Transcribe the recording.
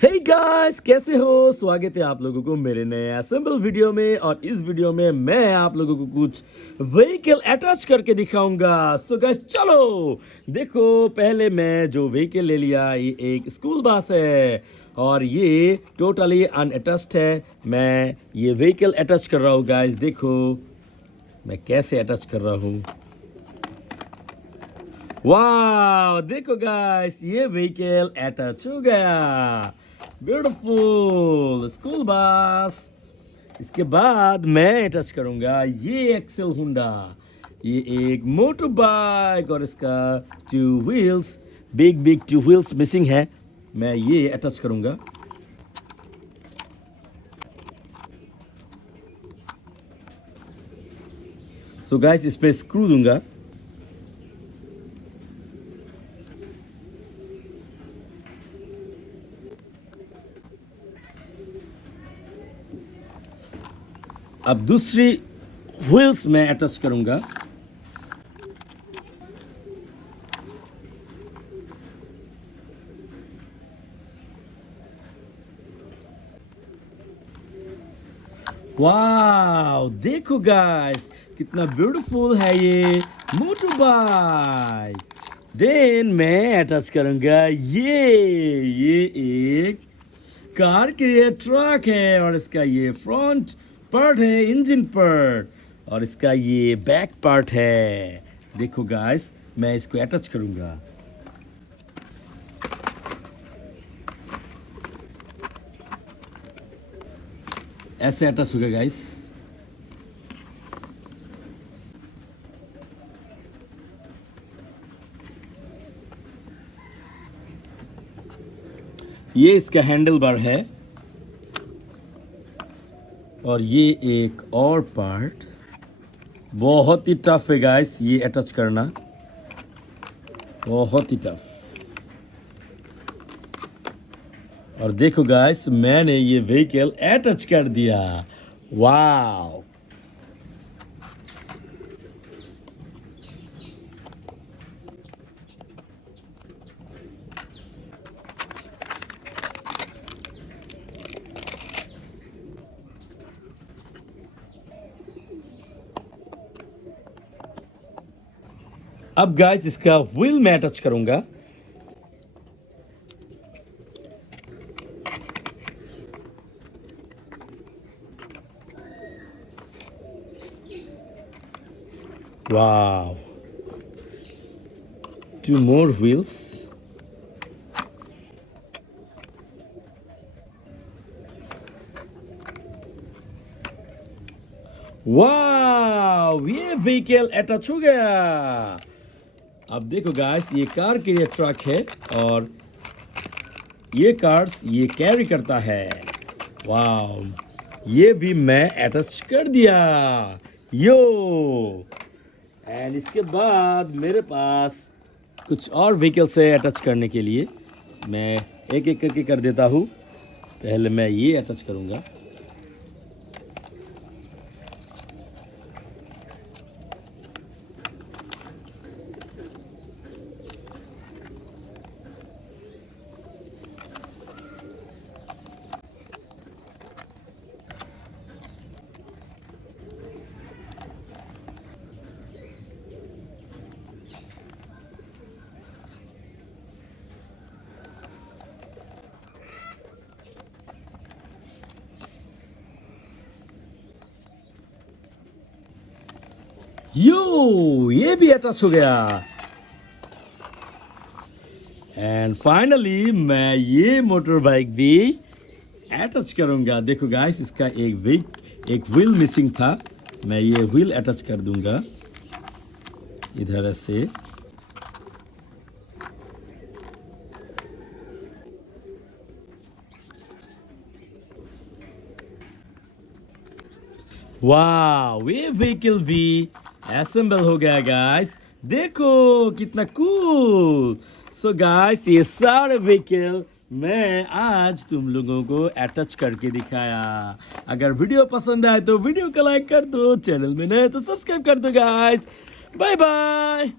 Hey guys, कैसे हो? स्वागत है आप लोगों को मेरे नए असेंबल वीडियो में। और इस वीडियो में मैं आप लोगों को कुछ व्हीकल अटैच करके दिखाऊंगा। सो गाइस चलो देखो। पहले मैं जो व्हीकल ले लिया ये एक स्कूल बस है और ये टोटली अनअटैच्ड है। मैं ये व्हीकल अटैच कर रहा हूँ गाइस। देखो मैं कैसे अटैच कर रहा हूँ। वाह देखो गाइस, ये व्हीकल अटैच हो गया। Beautiful school bus. इसके बाद मैं अटैच करूंगा ये एक्सेल हुंडा। ये एक मोटर बाइक और इसका two wheels, big two wheels missing है। मैं ये अटैच करूंगा। सो गाइस इस पे स्क्रू दूंगा। अब दूसरी व्हील्स में अटैच करूंगा। वाह देखो गाइस, कितना ब्यूटीफुल है ये मोटर बाइक। देन मैं अटैच करूंगा ये एक कार के लिए ट्रक है और इसका ये फ्रंट पार्ट है, इंजन पार्ट, और इसका ये बैक पार्ट है। देखो गाइस मैं इसको अटैच करूंगा। ऐसे अटैच होगा गाइस। ये इसका हैंडल बार है और ये एक और पार्ट। बहुत ही टफ है गाइस ये अटैच करना, बहुत ही टफ। और देखो गाइस मैंने ये व्हीकल अटैच कर दिया। वाह अब गाइस इसका व्हील मैं अटैच करूंगा। वाह, two more wheels. वाह ये व्हीकल अटैच हो गया। अब देखो गाइस ये कार के लिए ट्रक है और ये कार्स ये कैरी करता है। वाह ये भी मैं अटैच कर दिया। यो एंड इसके बाद मेरे पास कुछ और व्हीकल से अटैच करने के लिए मैं एक एक करके कर देता हूँ। पहले मैं ये अटैच करूँगा। यो ये भी अटैच हो गया। एंड फाइनली मैं ये मोटर बाइक भी अटैच करूंगा। देखो गाइस इसका एक व्हील मिसिंग था। मैं ये व्हील अटैच कर दूंगा इधर से। वाह ये व्हीकल भी असेंबल हो गया गाइस। देखो कितना कूल। सो गाइस ये सारे व्हीकल मैं आज तुम लोगों को अटैच करके दिखाया। अगर वीडियो पसंद आए तो वीडियो को लाइक कर दो, चैनल में नए तो सब्सक्राइब कर दो गाइस। Bye bye.